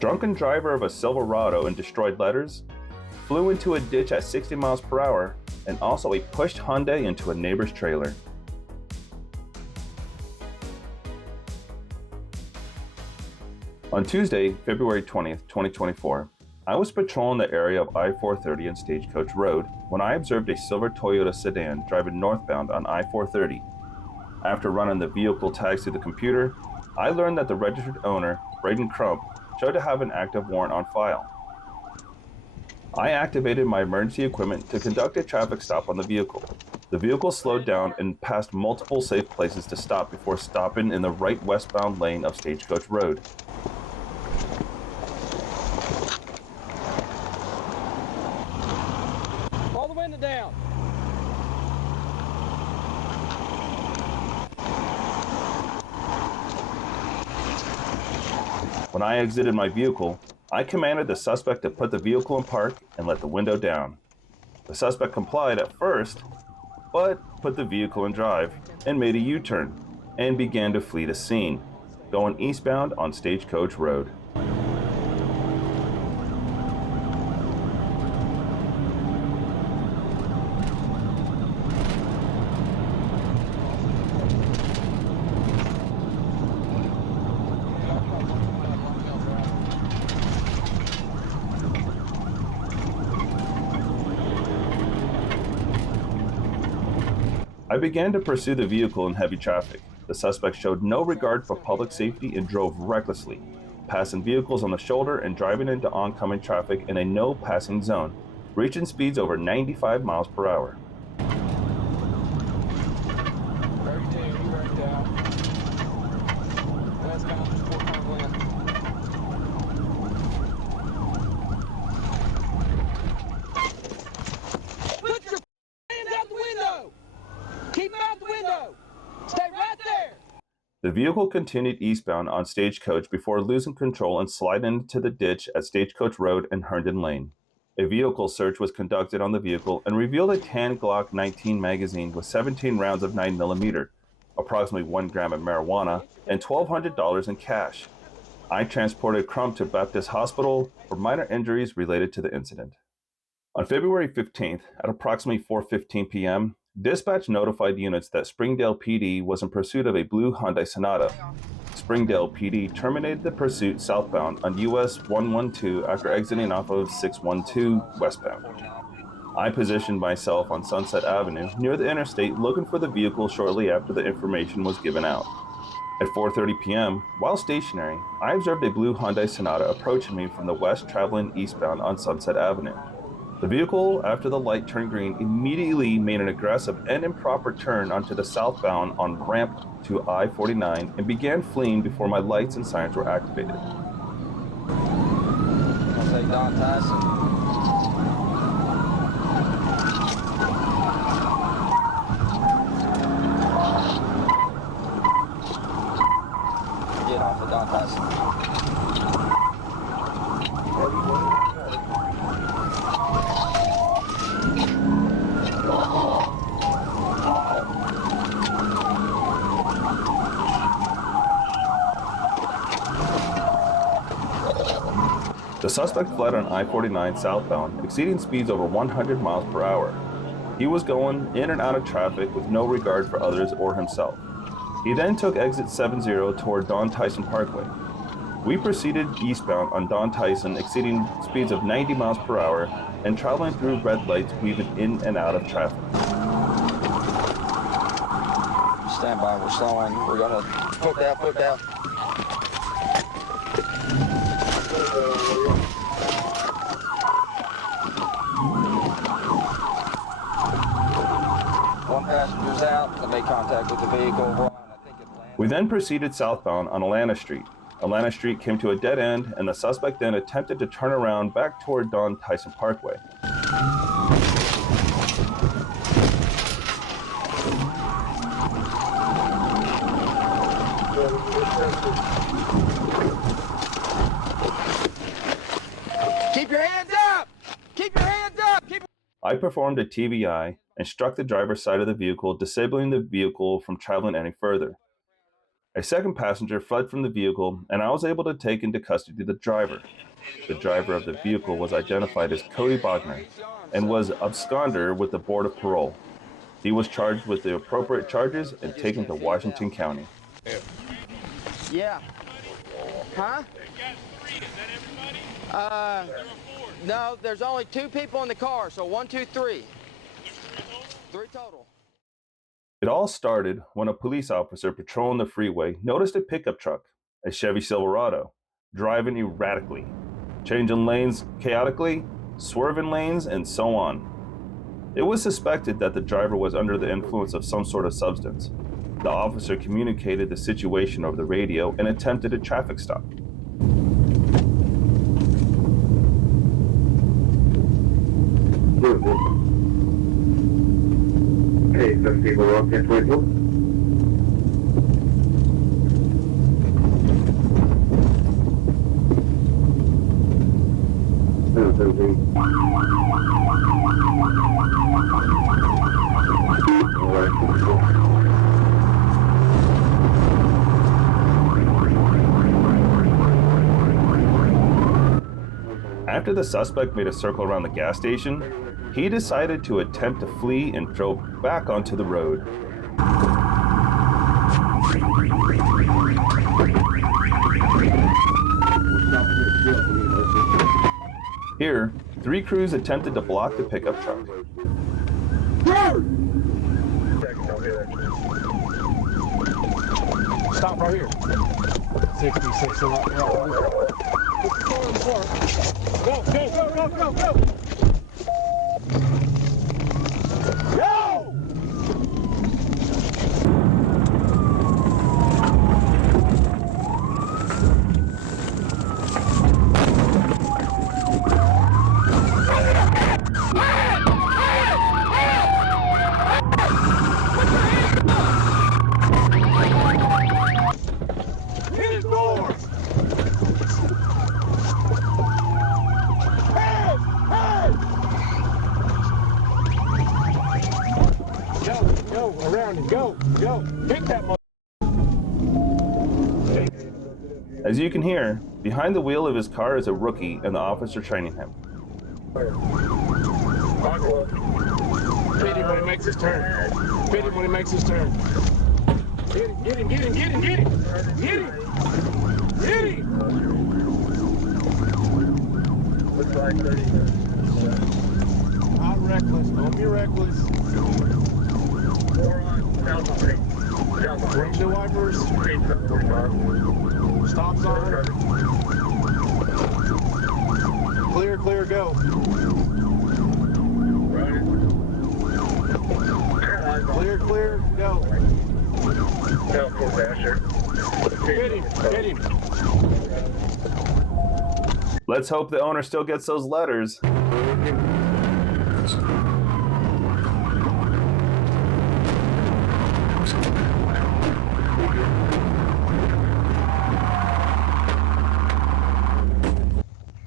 Drunken driver of a Silverado in destroyed letters, flew into a ditch at 60 miles per hour, and also a pushed Hyundai into a neighbor's trailer. On Tuesday, February 20th, 2024, I was patrolling the area of I-430 and Stagecoach Road when I observed a silver Toyota sedan driving northbound on I-430. After running the vehicle tags through the computer, I learned that the registered owner, Braden Crump, showed to have an active warrant on file. I activated my emergency equipment to conduct a traffic stop on the vehicle. The vehicle slowed down and passed multiple safe places to stop before stopping in the right westbound lane of Stagecoach Road. Roll the window down. When I exited my vehicle, I commanded the suspect to put the vehicle in park and let the window down. The suspect complied at first, but put the vehicle in drive and made a U-turn and began to flee the scene, going eastbound on Stagecoach Road. I began to pursue the vehicle in heavy traffic. The suspect showed no regard for public safety and drove recklessly, passing vehicles on the shoulder and driving into oncoming traffic in a no passing zone, reaching speeds over 95 miles per hour. Put your hands out the window. Keep them out the window. Stay right there. The vehicle continued eastbound on Stagecoach before losing control and sliding into the ditch at Stagecoach Road and Herndon Lane. A vehicle search was conducted on the vehicle and revealed a tan Glock 19 magazine with 17 rounds of 9mm, approximately 1 gram of marijuana, and $1,200 in cash. I transported Crump to Baptist Hospital for minor injuries related to the incident. On February 15th, at approximately 4:15 p.m., dispatch notified units that Springdale PD was in pursuit of a blue Hyundai Sonata. Springdale PD terminated the pursuit southbound on US 112 after exiting off of 612 westbound. I positioned myself on Sunset Avenue near the interstate looking for the vehicle shortly after the information was given out. At 4:30 p.m., while stationary, I observed a blue Hyundai Sonata approaching me from the west traveling eastbound on Sunset Avenue. The vehicle, after the light turned green, immediately made an aggressive and improper turn onto the southbound on ramp to I-49 and began fleeing before my lights and sirens were activated. I'll say Don Tyson. Get off of Don Tyson. The suspect fled on I-49 southbound, exceeding speeds over 100 miles per hour. He was going in and out of traffic with no regard for others or himself. He then took exit 70 toward Don Tyson Parkway. We proceeded eastbound on Don Tyson, exceeding speeds of 90 miles per hour and traveling through red lights, weaving in and out of traffic. Stand by, we're slowing. We're gonna foot down. One passenger's out. They made contact with the vehicle. We then proceeded southbound on Atlanta Street. Atlanta Street came to a dead end, and the suspect then attempted to turn around back toward Don Tyson Parkway. Keep your hands up! Keep your hands up! I performed a TVI and struck the driver's side of the vehicle, disabling the vehicle from traveling any further. A second passenger fled from the vehicle, and I was able to take into custody the driver. The driver of the vehicle was identified as Cody Bogner and was absconder with the Board of Parole. He was charged with the appropriate charges and taken to Washington County. Yeah. Huh? No, there's only 2 people in the car, so 1, 2, 3. 3 total. It all started when a police officer patrolling the freeway noticed a pickup truck, a Chevy Silverado, driving erratically, changing lanes chaotically, swerving lanes, and so on. It was suspected that the driver was under the influence of some sort of substance. The officer communicated the situation over the radio and attempted a traffic stop. Hey, some people walk this way too. After the suspect made a circle around the gas station, he decided to attempt to flee and drove back onto the road. Here, 3 crews attempted to block the pickup truck. Stop right here. 66. Go, go. Go! Go! Hit that mother. As you can hear, behind the wheel of his car is a rookie and the officer training him. Hit him when he makes his turn. Hit him when he makes his turn. Get him. Looks like 30 Not reckless. Don't be reckless. Windshield wipers. Stop sign. Clear, go. Clear, go. Hit him. Let's hope the owner still gets those letters.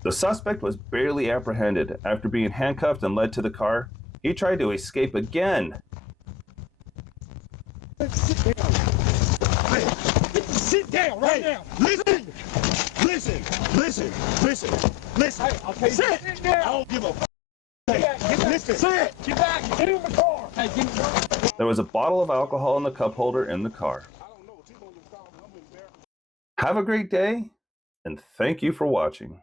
The suspect was barely apprehended. After being handcuffed and led to the car, he tried to escape again. Sit down right now. Listen. Hey, I'll tell you. Sit down. I don't give a f. Listen. Sit. Get back. Get in the car. Hey, get in the car. There was a bottle of alcohol in the cup holder in the car. Have a great day, and thank you for watching.